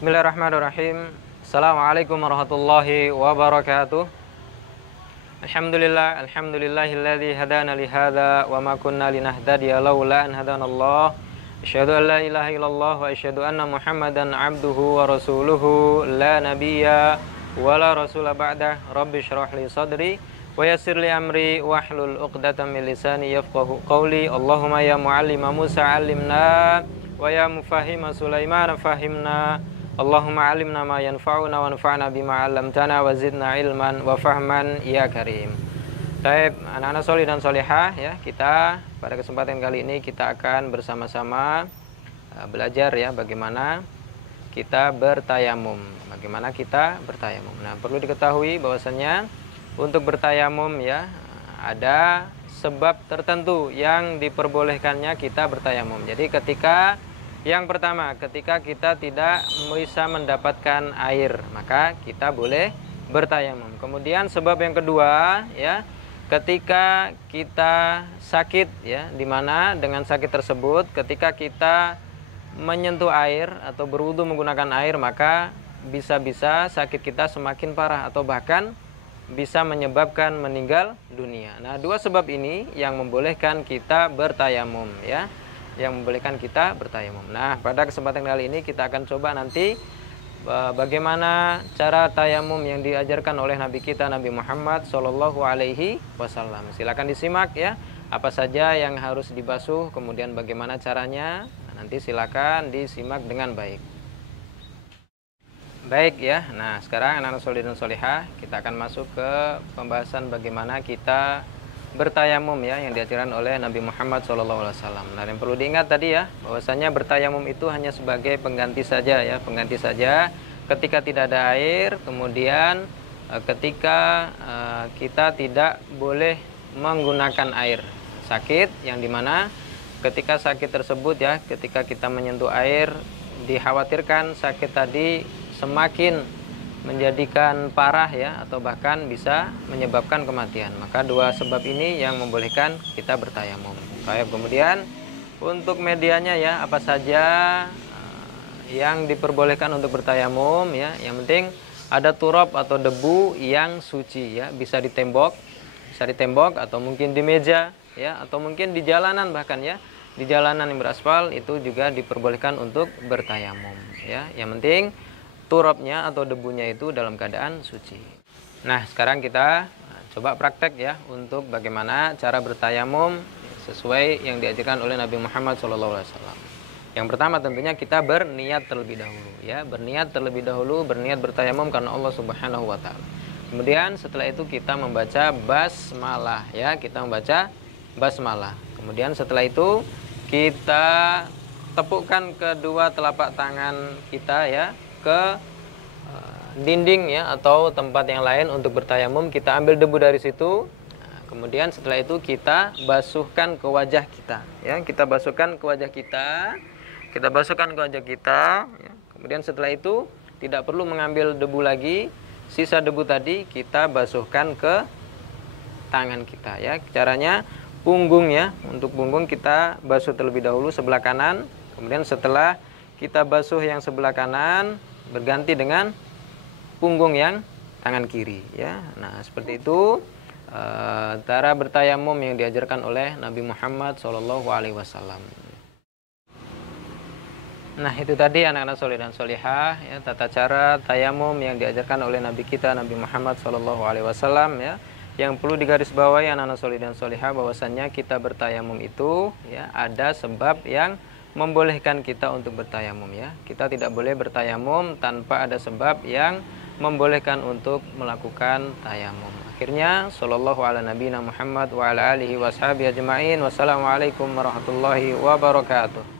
Bismillahirrahmanirrahim. Assalamualaikum warahmatullahi wabarakatuh. Alhamdulillahilladzi hadana li hadza wa ma kunna linahtadiya laula an hadanallah. Asyhadu an la ilaha illallah wa asyhadu anna Muhammadan abduhu wa rasuluhu la nabiyya wa la rasula ba'dah. Rabbi shrah li sadri wa yassir li amri wahlul 'uqdatam min lisani yafqahu qawli. Allahumma ya muallima Musa 'allimna wa ya mufahhima Sulaiman fahimna. Allahumma alimna ma yanfa'una wa anfa'na bima 'allamtana wa zidna ilman wa fahman ya karim. Baik, anak-anak solih dan solihah ya, kita pada kesempatan kali ini kita akan bersama-sama belajar ya bagaimana kita bertayamum. Bagaimana kita bertayamum. Nah, perlu diketahui bahwasannya untuk bertayamum ya ada sebab tertentu yang diperbolehkannya kita bertayamum. Jadi yang pertama, ketika kita tidak bisa mendapatkan air, maka kita boleh bertayamum. Kemudian sebab yang kedua, ya, ketika kita sakit, ya, dimana dengan sakit tersebut, ketika kita menyentuh air atau berwudu menggunakan air, maka bisa-bisa sakit kita semakin parah atau bahkan bisa menyebabkan meninggal dunia. Nah, dua sebab ini yang membolehkan kita bertayamum, ya. Yang membolehkan kita bertayamum. Nah, pada kesempatan kali ini kita akan coba nanti bagaimana cara tayamum yang diajarkan oleh Nabi kita Nabi Muhammad Shallallahu Alaihi Wasallam. Silakan disimak ya, apa saja yang harus dibasuh, kemudian bagaimana caranya. Nanti silakan disimak dengan baik. Baik ya. Nah, sekarang anak-anak soleh dan solehah, kita akan masuk ke pembahasan bagaimana kita bertayamum ya yang diajarkan oleh Nabi Muhammad SAW. Nah, yang perlu diingat tadi ya, bahwasanya bertayamum itu hanya sebagai pengganti saja ya, pengganti saja ketika tidak ada air, kemudian ketika kita tidak boleh menggunakan air, sakit yang dimana ketika sakit tersebut ya, ketika kita menyentuh air dikhawatirkan sakit tadi semakin menjadikan parah ya atau bahkan bisa menyebabkan kematian. Maka dua sebab ini yang membolehkan kita bertayamum. Baik, kemudian untuk medianya ya, apa saja yang diperbolehkan untuk bertayamum ya. Yang penting ada turab atau debu yang suci ya, bisa di tembok atau mungkin di meja ya, atau mungkin di jalanan bahkan ya. Di jalanan yang beraspal itu juga diperbolehkan untuk bertayamum ya. Yang penting turabnya atau debunya itu dalam keadaan suci. Nah, sekarang kita coba praktek ya untuk bagaimana cara bertayamum sesuai yang diajarkan oleh Nabi Muhammad SAW. Yang pertama tentunya kita berniat terlebih dahulu ya, berniat bertayamum karena Allah Subhanahu wa taala. Kemudian setelah itu kita membaca basmalah ya, kita membaca basmalah. Kemudian setelah itu kita tepukkan kedua telapak tangan kita ya ke dinding ya atau tempat yang lain untuk bertayamum. Kita ambil debu dari situ. Nah, kemudian setelah itu kita basuhkan ke wajah kita ya, kita basuhkan ke wajah kita ya. Kemudian setelah itu tidak perlu mengambil debu lagi, sisa debu tadi kita basuhkan ke tangan kita ya. Caranya punggung ya, untuk punggung kita basuh terlebih dahulu sebelah kanan, kemudian setelah kita basuh yang sebelah kanan berganti dengan punggung yang tangan kiri ya. Nah, seperti itu cara bertayamum yang diajarkan oleh Nabi Muhammad SAW. Nah, itu tadi anak-anak soleh dan solihah ya, tata cara tayamum yang diajarkan oleh Nabi kita Nabi Muhammad SAW ya. Yang perlu digarisbawahi anak-anak soleh dan solihah bahwasannya kita bertayamum itu ya ada sebab yang membolehkan kita untuk bertayamum ya. Kita tidak boleh bertayamum tanpa ada sebab yang membolehkan untuk melakukan tayamum. Akhirnya sallallahu ala nabiyina Muhammad wa ala alihi washabihi ajma'in. Wassalamualaikum warahmatullahi wabarakatuh.